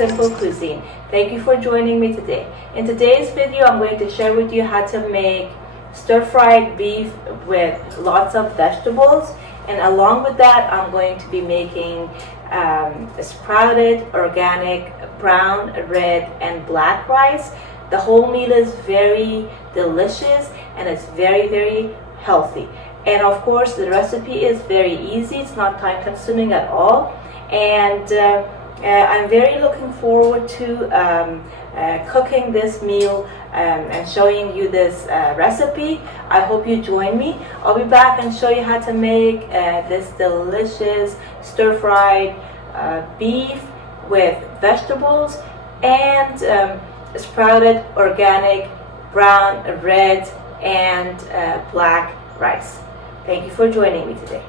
simple cuisine. Thank you for joining me today. In today's video, I'm going to share with you how to make stir-fried beef with lots of vegetables, and along with that, I'm going to be making sprouted, organic, brown, red, and black rice. The whole meal is very delicious and it's very healthy. And of course, the recipe is very easy. It's not time consuming at all. And I'm very looking forward to cooking this meal and showing you this recipe. I hope you join me. I'll be back and show you how to make this delicious stir-fried beef with vegetables and sprouted, organic, brown, red, and black rice. Thank you for joining me today.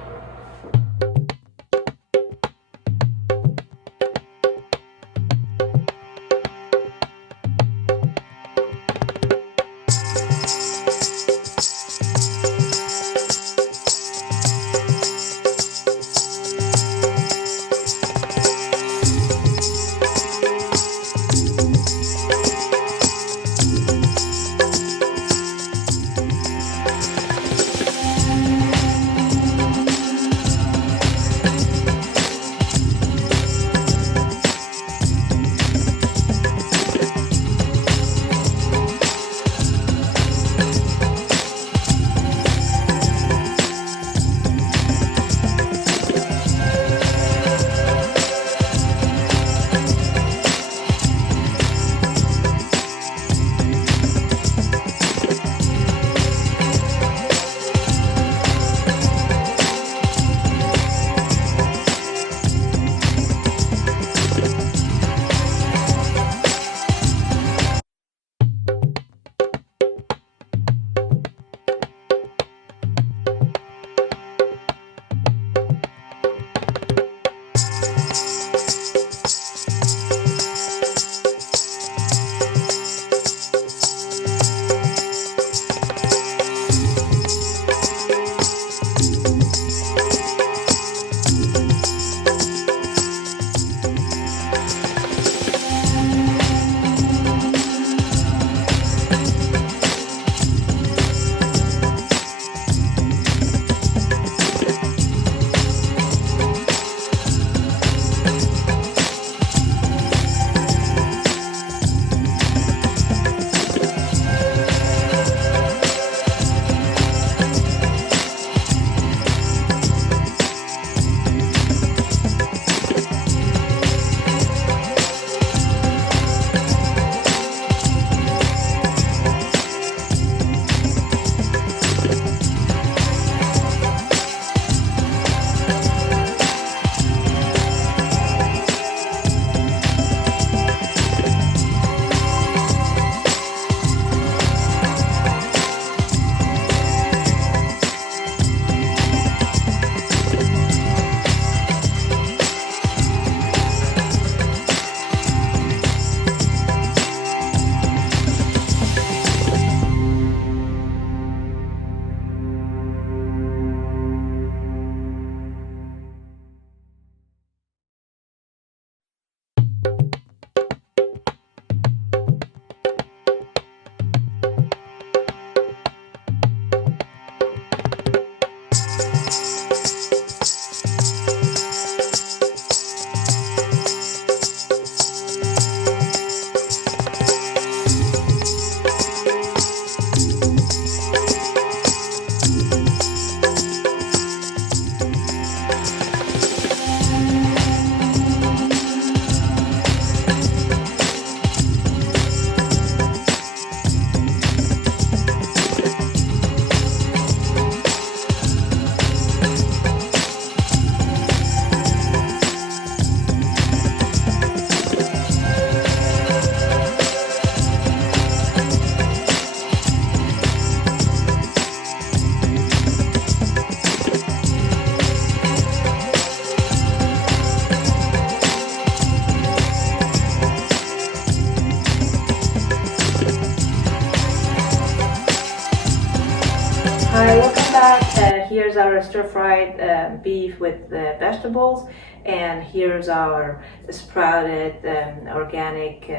Hi, welcome back. Here's our stir-fried beef with vegetables, And here's our sprouted organic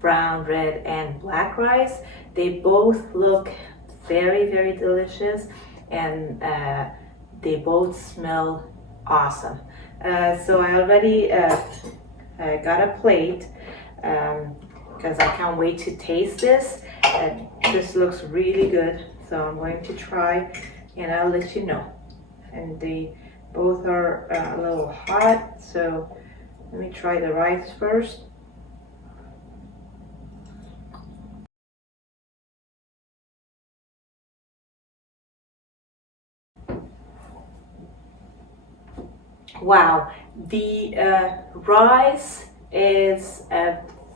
brown, red, and black rice. They both look very, very delicious, and they both smell awesome. So I already got a plate because I can't wait to taste this. This looks really good, so I'm going to try and I'll let you know. And they both are a little hot, so let me try the rice first. Wow, the rice is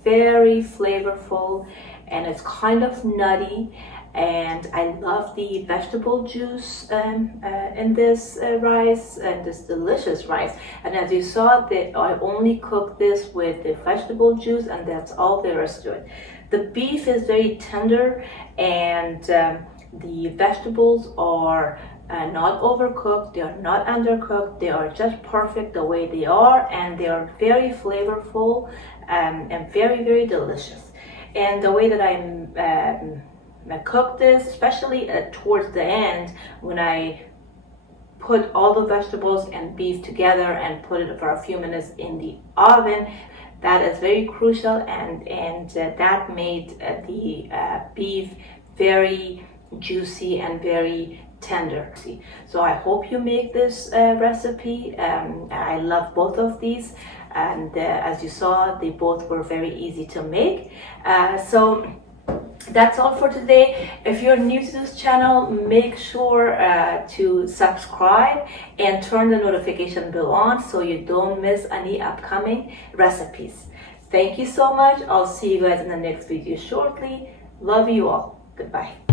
very flavorful and it's kind of nutty, and I love the vegetable juice in this rice, and this delicious rice. And as you saw, that I only cooked this with the vegetable juice, and that's all there is to it. The beef is very tender, and the vegetables are not overcooked, they are not undercooked, they are just perfect the way they are, and they are very flavorful and very, very delicious. And the way that I cook this, especially towards the end, when I put all the vegetables and beef together and put it for a few minutes in the oven, that is very crucial, and that made the beef very juicy and very tender. So I hope you make this recipe. I love both of these, and as you saw, they both were very easy to make. So that's all for today. If you're new to this channel, make sure to subscribe and turn the notification bell on so you don't miss any upcoming recipes. Thank you so much. I'll see you guys in the next video shortly. Love you all. Goodbye.